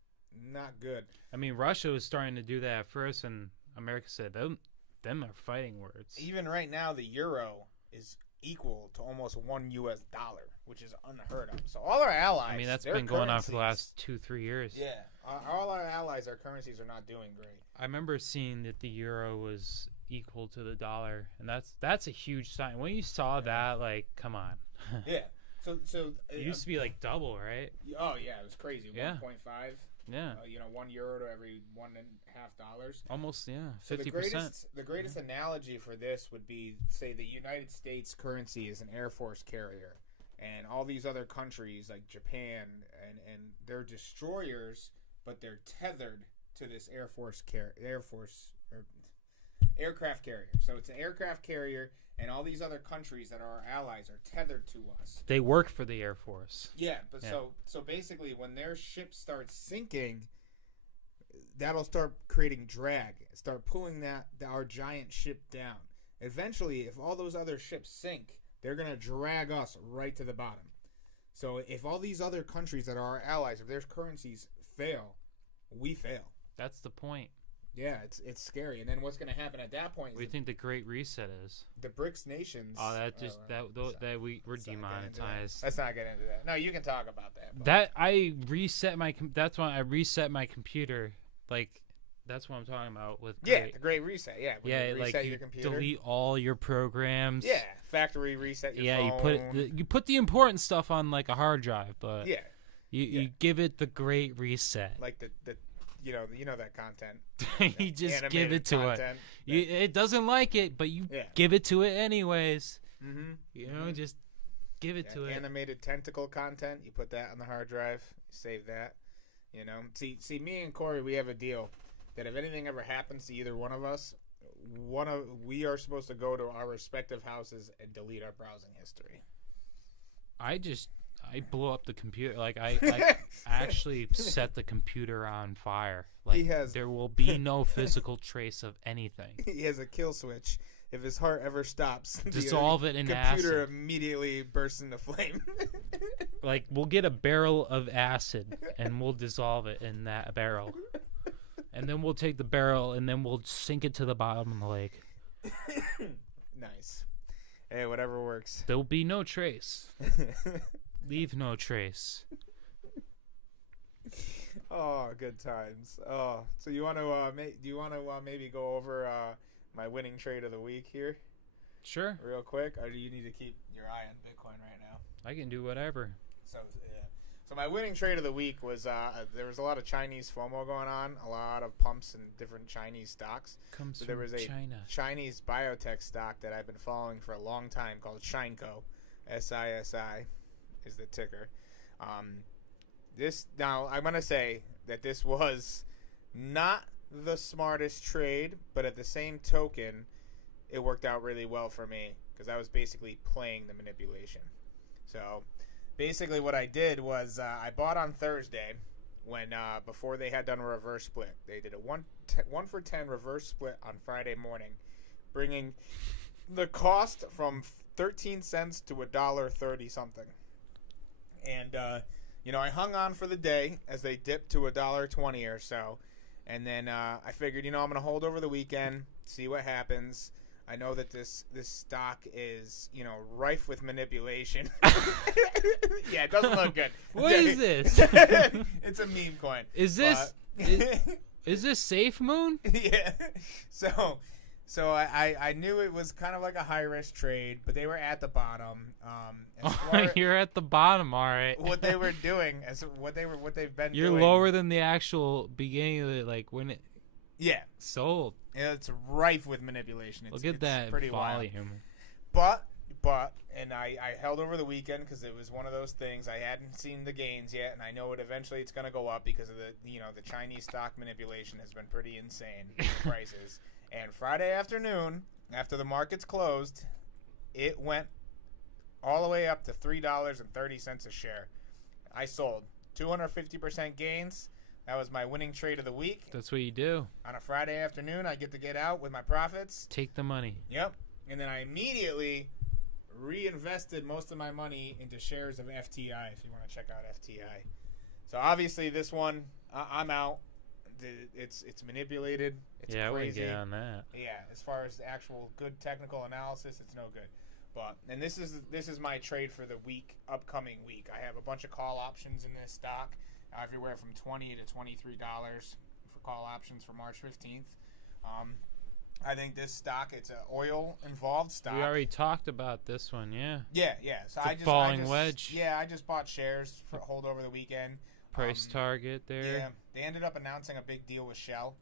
not good. I mean Russia was starting to do that at first, and America said them are fighting words. Even right now, the euro is equal to almost $1 US, which is unheard of. So all our allies, I mean, that's been going on for the last 2-3 years. Yeah, all our allies, our currencies are not doing great. I remember seeing that the euro was equal to the dollar, and that's a huge sign. When you saw that, like, come on. Yeah. So it used to be like double, right? Oh yeah, it was crazy. Yeah. 1.5. Yeah. €1 to every $1.50. Almost, yeah, 50%. So the greatest analogy for this would be, say, the United States currency is an Air Force carrier, and all these other countries like Japan and they're destroyers, but they're tethered to this aircraft carrier. So it's an aircraft carrier, and all these other countries that are our allies are tethered to us. They work for the Air Force. Yeah, but so basically, when their ship starts sinking, that'll start creating drag, start pulling our giant ship down. Eventually, if all those other ships sink, they're gonna drag us right to the bottom. So if all these other countries that are our allies, if their currencies fail, we fail. That's the point. Yeah, it's scary. And then what's going to happen at that point? What do you think the Great Reset is? The BRICS nations. Oh, that we're demonetized. Let's not get into that. No, you can talk about that. But. That I reset my. That's when I reset my computer. Like, that's what I'm talking about with. The Great Reset. Yeah. When yeah, you reset like your you computer. delete all your programs. Yeah, factory reset your phone. you put the important stuff on like a hard drive, but you give it the Great Reset. Like the you know that content. You just give it to it. It doesn't like it, but you give it to it anyways. Mm-hmm. You know, just give it to it. Animated tentacle content. You put that on the hard drive. You save that. You know, see, me and Corey, we have a deal that if anything ever happens to either one of us, we are supposed to go to our respective houses and delete our browsing history. I blow up the computer. Like I actually set the computer on fire. Like there will be no physical trace of anything. He has a kill switch. If his heart ever stops, dissolve it in computer acid. Immediately bursts into flame. Like we'll get a barrel of acid and we'll dissolve it in that barrel, and then we'll take the barrel and then we'll sink it to the bottom of the lake. Nice. Hey, whatever works. There'll be no trace. Leave no trace. Oh, good times. Oh, so you want to maybe go over my winning trade of the week here? Sure. Real quick, or do you need to keep your eye on Bitcoin right now? I can do whatever. So my winning trade of the week was there was a lot of Chinese FOMO going on, a lot of pumps in different Chinese stocks. So there was a China. Chinese biotech stock that I've been following for a long time called Shineco, SISI is the ticker. Now I'm gonna say that this was not the smartest trade, but at the same token, it worked out really well for me because I was basically playing the manipulation. So basically what I did was I bought on Thursday when before they had done a reverse split. They did a 1 for 10 reverse split on Friday morning, bringing the cost from 13 cents to $1.30 something. And I hung on for the day as they dipped to $1.20 or so. And then I figured, I'm going to hold over the weekend, see what happens. I know that this stock is, rife with manipulation. Yeah, it doesn't look good. What is this? It's a meme coin. Is this is this Safe Moon? Yeah. So I knew it was kind of like a high risk trade, but they were at the bottom. You're at the bottom, all right. What they were doing, what they've been. You're doing. lower than the actual beginning of it, like when it. Yeah. Sold. It's rife with manipulation. Look at that pretty volume. Wild. But I held over the weekend because it was one of those things. I hadn't seen the gains yet, and I know eventually it's going to go up because of the Chinese stock manipulation has been pretty insane prices. And Friday afternoon, after the markets closed, it went all the way up to $3.30 a share. I sold 250% gains. That was my winning trade of the week. That's what you do. On a Friday afternoon, I get out with my profits. Take the money. Yep. And then I immediately reinvested most of my money into shares of FTI, if you want to check out FTI. So obviously this one, I'm out. It's manipulated. It's crazy. I wouldn't get on that. Yeah, as far as the actual good technical analysis, it's no good. And this is my trade for the upcoming week. I have a bunch of call options in this stock. Everywhere from $20 to $23 for call options for March 15th. I think this stock, it's an oil-involved stock. We already talked about this one, yeah. Yeah. So falling wedge. Yeah, I just bought shares for hold over the weekend. Price target there. Yeah, they ended up announcing a big deal with Shell.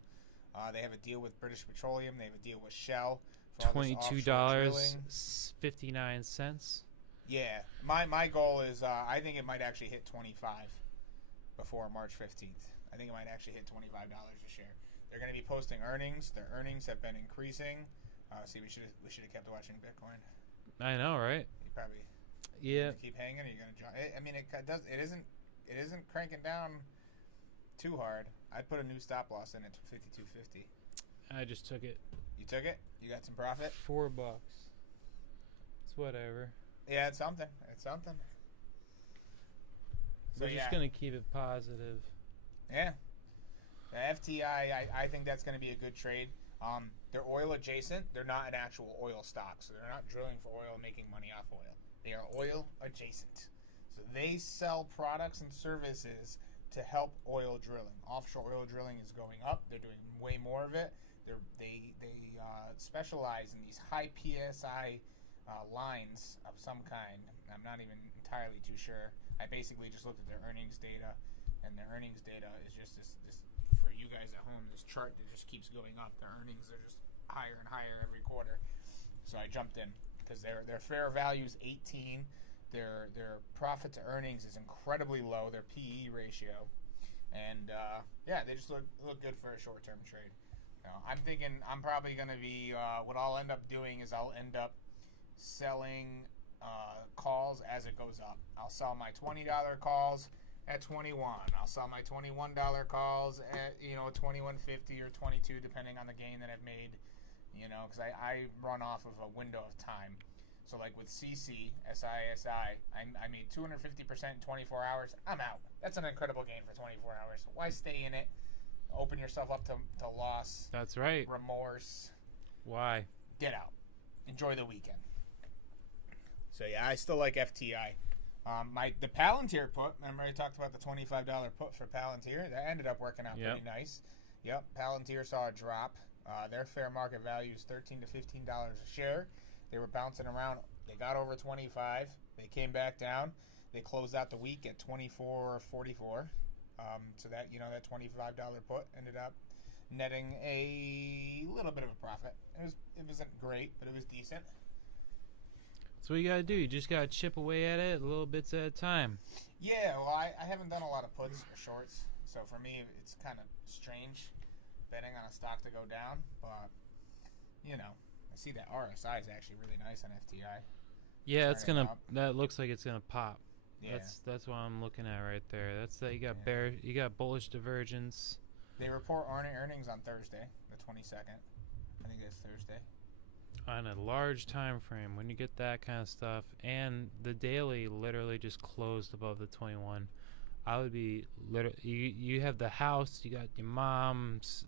They have a deal with British Petroleum. They have a deal with Shell. For $22.59. Yeah, my goal is I think it might actually hit 25 before March 15th. I think it might actually hit $25 a share. They're going to be posting earnings. Their earnings have been increasing. See, we should have kept watching Bitcoin. I know, right? You probably keep hanging. Or you're going to jump. I mean, it isn't cranking down too hard. I'd put a new stop loss in at 52.50. I just took it. You took it? You got some profit? $4. It's whatever. Yeah, it's something. We're just gonna keep it positive. Yeah. The FTI, I think that's going to be a good trade. They're oil adjacent. They're not an actual oil stock, so they're not drilling for oil and making money off oil. They are oil adjacent. So they sell products and services to help oil drilling. Offshore oil drilling is going up. They're doing way more of it. They specialize in these high PSI lines of some kind. I'm not even entirely too sure. I basically just looked at their earnings data, and their earnings data is just this for you guys at home, this chart that just keeps going up. Their earnings are just higher and higher every quarter. So I jumped in because their fair value is 18. Their profit to earnings is incredibly low. Their PE ratio, and they just look good for a short-term trade. I'm thinking I'm probably going to be what I'll end up doing is I'll end up selling calls as it goes up. I'll sell my $20 calls at 21. I'll sell my $21 calls at $21.50 or 22, depending on the gain that I've made. Because I run off of a window of time. So like with SISI, I made 250% in 24 hours. I'm out. That's an incredible gain for 24 hours. Why stay in it? Open yourself up to loss. That's right. Remorse. Why? Get out. Enjoy the weekend. So yeah, I still like FTI. The Palantir put. Remember I talked about the $25 put for Palantir? That ended up working out pretty nice. Yep. Palantir saw a drop. Their fair market value is $13 to $15 a share. They were bouncing around. They got over 25. They came back down. They closed out the week at 24.44. So that that $25 put ended up netting a little bit of a profit. It wasn't great, but it was decent. That's what you gotta do. You just gotta chip away at it, little bits at a time. Yeah, well, I haven't done a lot of puts or shorts, so for me it's kind of strange betting on a stock to go down. But I see that RSI is actually really nice on FTI. Yeah, that looks like it's gonna pop. Yeah. That's what I'm looking at right there. That's that you got bullish divergence. They report earnings on Thursday, the 22nd. I think that's Thursday. On a large time frame, when you get that kind of stuff, and the daily literally just closed above the 21, I would be you have the house, you got your mom's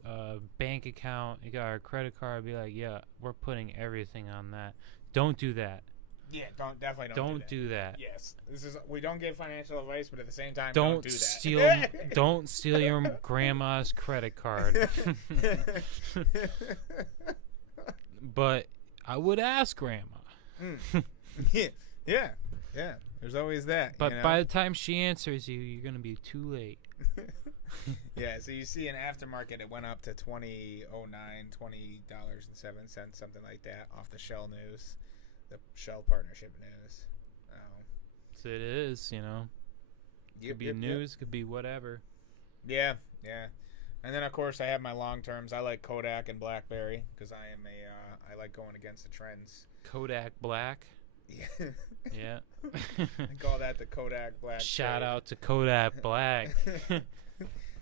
bank account, you got her credit card. I'd be like, yeah, we're putting everything on that. Don't do that. Yeah, definitely don't do that. Yes, we don't give financial advice, but at the same time, don't do that. steal. Don't steal your grandma's credit card. But I would ask grandma. Yeah. There's always that. But by the time she answers you, you're gonna be too late. Yeah. So you see, in aftermarket, it went up to $20.07, something like that, off the Shell news. The Shell partnership news. So it is, Could be news, could be whatever. Yeah. And then of course I have my long terms. I like Kodak and BlackBerry because I like going against the trends. Kodak Black. Yeah. Yeah. I call that the Kodak Black. Shout out to Kodak Black.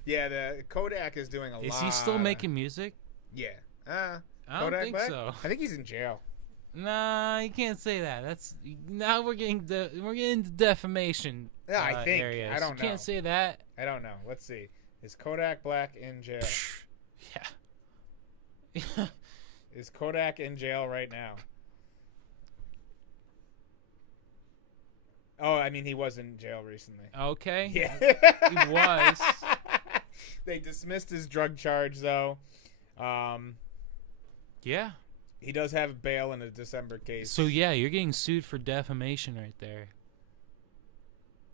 Yeah, the Kodak is doing a lot. Is he still making music? Yeah. I don't Kodak think Black? so. I think he's in jail. Nah, you can't say that. Now we're getting into defamation. Yeah, I think. Areas. I don't know. You can't say that. I don't know. Let's see. Is Kodak Black in jail? Yeah. Is Kodak in jail right now? Oh, I mean, he was in jail recently. Okay. Yeah. He was. They dismissed his drug charge, though. Yeah. He does have bail in a December case. So, yeah, you're getting sued for defamation right there.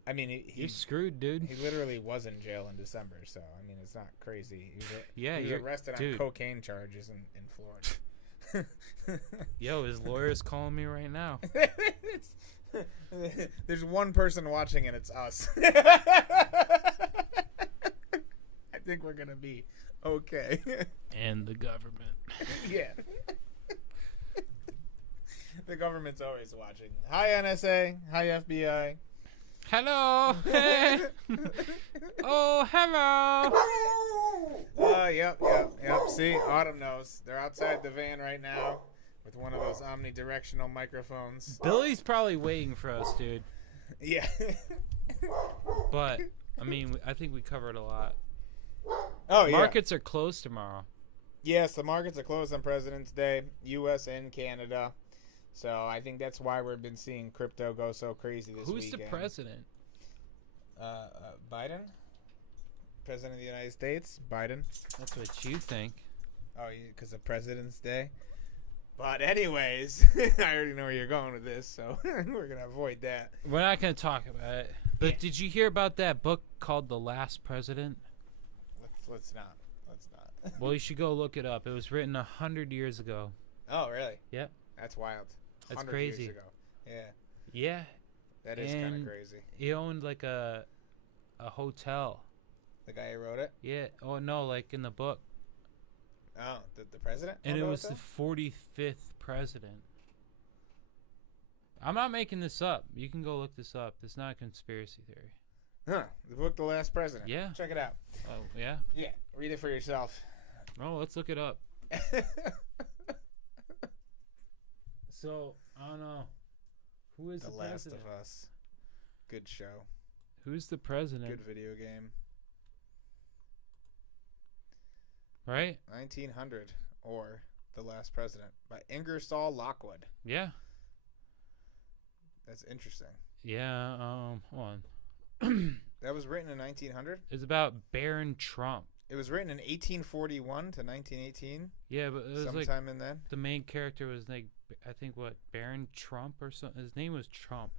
I mean, you're screwed, dude. He literally was in jail in December, so, I mean, it's not crazy. He was arrested on cocaine charges in Florida. Yo, his lawyer's calling me right now. There's one person watching, and it's us. I think we're going to be okay. And the government. Yeah. The government's always watching. Hi, NSA. Hi, FBI. Hello. Hey. Oh, hello. Yep. See, Autumn knows. They're outside the van right now with one of those omnidirectional microphones. Billy's probably waiting for us, dude. Yeah. But, I mean, I think we covered a lot. Oh, yeah. Markets are closed tomorrow. Yes, the markets are closed on President's Day, U.S. and Canada. So I think that's why we've been seeing crypto go so crazy this Who's weekend. the president? Biden? President of the United States? Biden? That's what you think. Oh, because of President's Day? But anyways, I already know where you're going with this, so we're going to avoid that. We're not going to talk about it. But did you hear about that book called The Last President? Let's not. Well, you should go look it up. It was written 100 years ago. Oh, really? Yep. That's wild. That's crazy. Years ago. Yeah. Yeah. That is kind of crazy. He owned like a hotel. The guy who wrote it? Yeah. Oh, no, like in the book. Oh, the president? And it was the 45th president. I'm not making this up. You can go look this up. It's not a conspiracy theory. Huh. The book, The Last President. Yeah. Check it out. Oh, yeah? Yeah. Read it for yourself. Oh, let's look it up. So, I don't know. Who is the Last president? of Us. Good show. Who's the president? Good video game. Right? 1900 or The Last President by Ingersoll Lockwood. Yeah. That's interesting. Yeah, hold on. That was written in 1900? It's about Baron Trump. It was written in 1841 to 1918. Yeah, but it was sometime in then. The main character was like, I think Baron Trump or something. His name was Trump.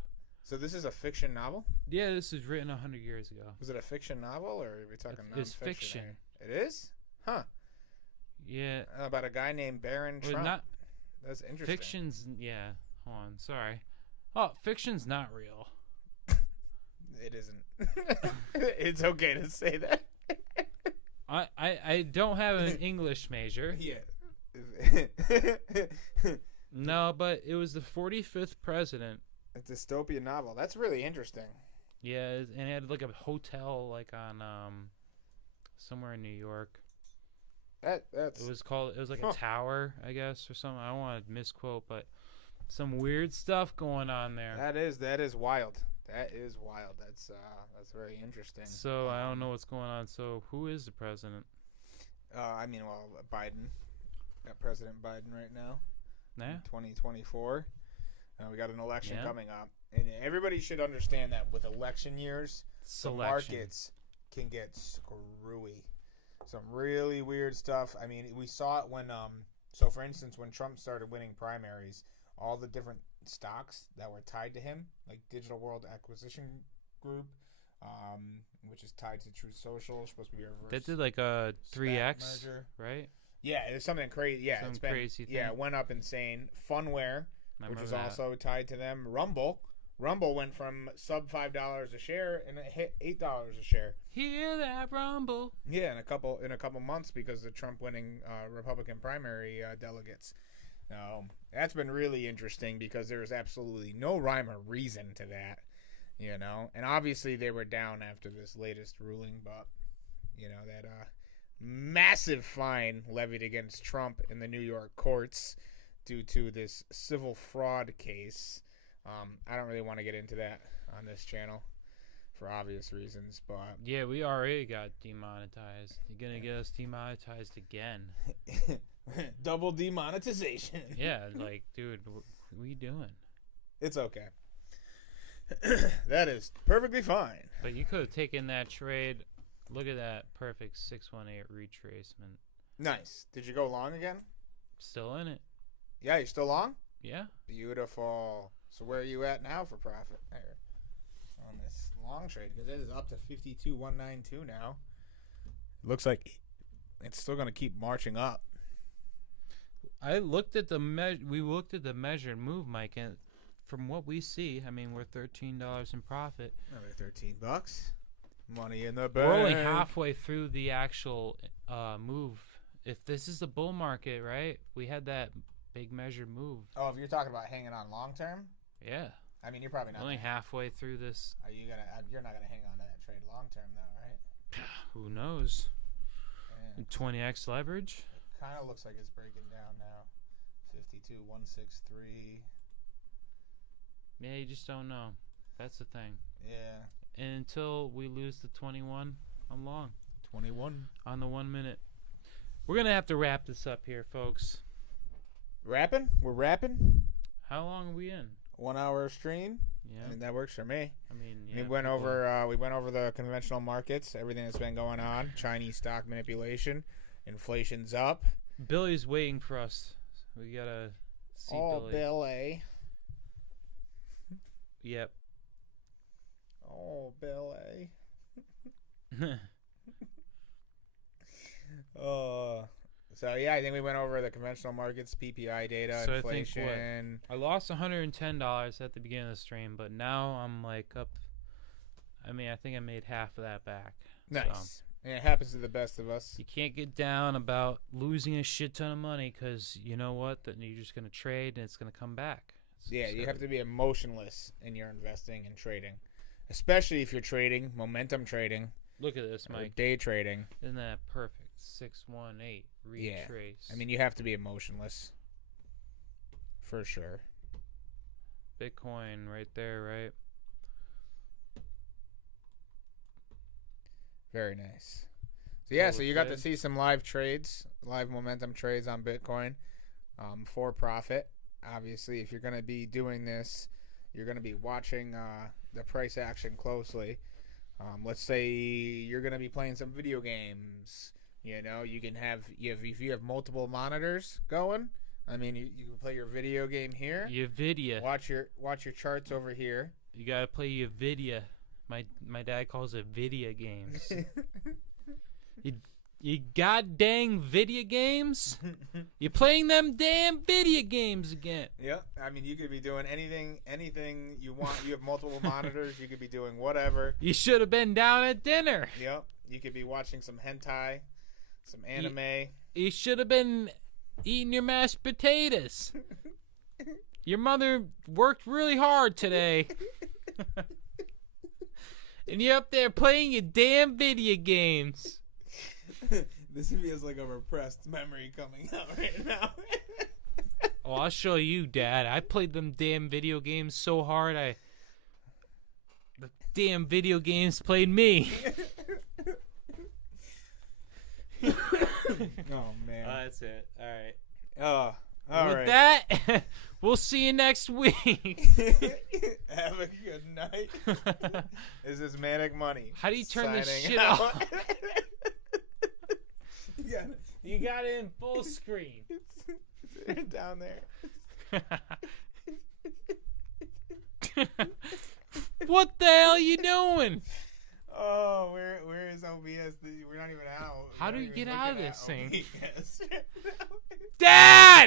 So this is a fiction novel? Yeah, this was written 100 years ago. Was it a fiction novel or are we talking nonfiction? It's fiction. It is? Huh. Yeah. About a guy named Baron Trump. Not That's interesting. Fiction's, yeah. Hold on, sorry. Oh, fiction's not real. It isn't. It's okay to say that. I don't have an English major. Yeah. No, but it was the 45th president. A dystopian novel. That's really interesting. Yeah, and it had like a hotel like on somewhere in New York. That's It was like a tower, I guess, or something. I don't want to misquote, but some weird stuff going on there. that is wild. That is wild. That's very interesting. So I don't know what's going on. So who is the president? Biden. Got President Biden right now. Yeah. 2024. We got an election coming up, and everybody should understand that with election years, the markets can get screwy. Some really weird stuff. I mean, we saw it when so for instance, when Trump started winning primaries, all the different stocks that were tied to him, like Digital World Acquisition Group, which is tied to Truth Social, supposed to be a reverse. That did like a 3x merger, right? Yeah, it's something crazy. Yeah, Some it's been crazy thing. Yeah, it went up insane. Funware, which is that. also tied to them. Rumble went from sub $5 a share and it hit $8 a share. Hear that rumble? Yeah, in a couple months because of Trump winning Republican primary delegates. That's been really interesting because there is absolutely no rhyme or reason to that, And obviously they were down after this latest ruling, but that massive fine levied against Trump in the New York courts due to this civil fraud case. I don't really want to get into that on this channel for obvious reasons, but yeah, we already got demonetized. You're gonna get us demonetized again. Double demonetization. Yeah, like, dude, what are you doing? It's okay. That is perfectly fine. But you could have taken that trade. Look at that perfect 618 retracement. Nice. Did you go long again? Still in it. Yeah, you're still long? Yeah. Beautiful. So where are you at now for profit? There. On this long trade, because it is up to 52,192 now. Looks like it's still going to keep marching up. I looked at we looked at the measured move, Mike, and from what we see, I mean, we're $13 in profit. Another $13. Money in the bank. We're only halfway through the actual move. If this is the bull market, right? We had that big measured move. Oh, if you're talking about hanging on long term? Yeah. I mean, you're probably not only halfway through this. You're not gonna hang on to that trade long term, though, right? Who knows? Yeah. 20x leverage. It kind of looks like it's breaking down now. 52,163. Yeah, you just don't know. That's the thing. Yeah. And until we lose the 21, I'm long. 21 on the 1 minute. We're gonna have to wrap this up here, folks. Rapping? We're rapping. How long are we in? 1 hour stream. Yeah, I mean, that works for me. I mean, We yeah, went people- over. We went over the conventional markets, everything that's been going on, Chinese stock manipulation, inflation's up. Billy's waiting for us. We gotta see Billy. Billy. Yep. Oh, Billy. So yeah, I think we went over the conventional markets, PPI data, So I think inflation. I lost $110 at the beginning of the stream, but now I'm like up. I mean, I think I made half of that back. Nice. So And it happens to the best of us. you can't get down about losing a shit ton of money because you know what? That you're just gonna trade and it's gonna come back. Yeah, you have to be emotionless in your investing and trading, especially if you're trading momentum trading Look at this, or Mike. day trading. Isn't that perfect? 618 retrace. I mean, you have to be emotionless for sure. Bitcoin right there, right? Very nice. So yeah, so you got to Good. see some live trades, live momentum trades on Bitcoin, for profit. Obviously, if you're going to be doing this, you're going to be watching the price action closely. Let's say you're going to be playing some video games. You know, you can have if you have multiple monitors going. I mean, you can play your video game here. Your Vidya. Watch your charts over here. You gotta play your Vidya. My dad calls it Vidya games. You god dang video games? You're playing them damn video games again. Yeah, I mean, you could be doing anything you want. You have multiple monitors. You could be doing whatever. You should have been down at dinner. Yep, you could be watching some hentai, some anime. You should have been eating your mashed potatoes. Your mother worked really hard today. And you're up there playing your damn video games. This feels like a repressed memory coming out right now. Oh, I'll show you, Dad. I played them damn video games so hard, the damn video games played me. Oh man. That's it. All right. Oh, all With right. that, we'll see you next week. Have a good night. This is Manic Money. How do you turn this signing shit out. off? You got it in full screen. It's down there. What the hell are you doing? Oh, where is OBS? We're not even out. How We're do not you even get out of looking this at thing? OBS. Dad!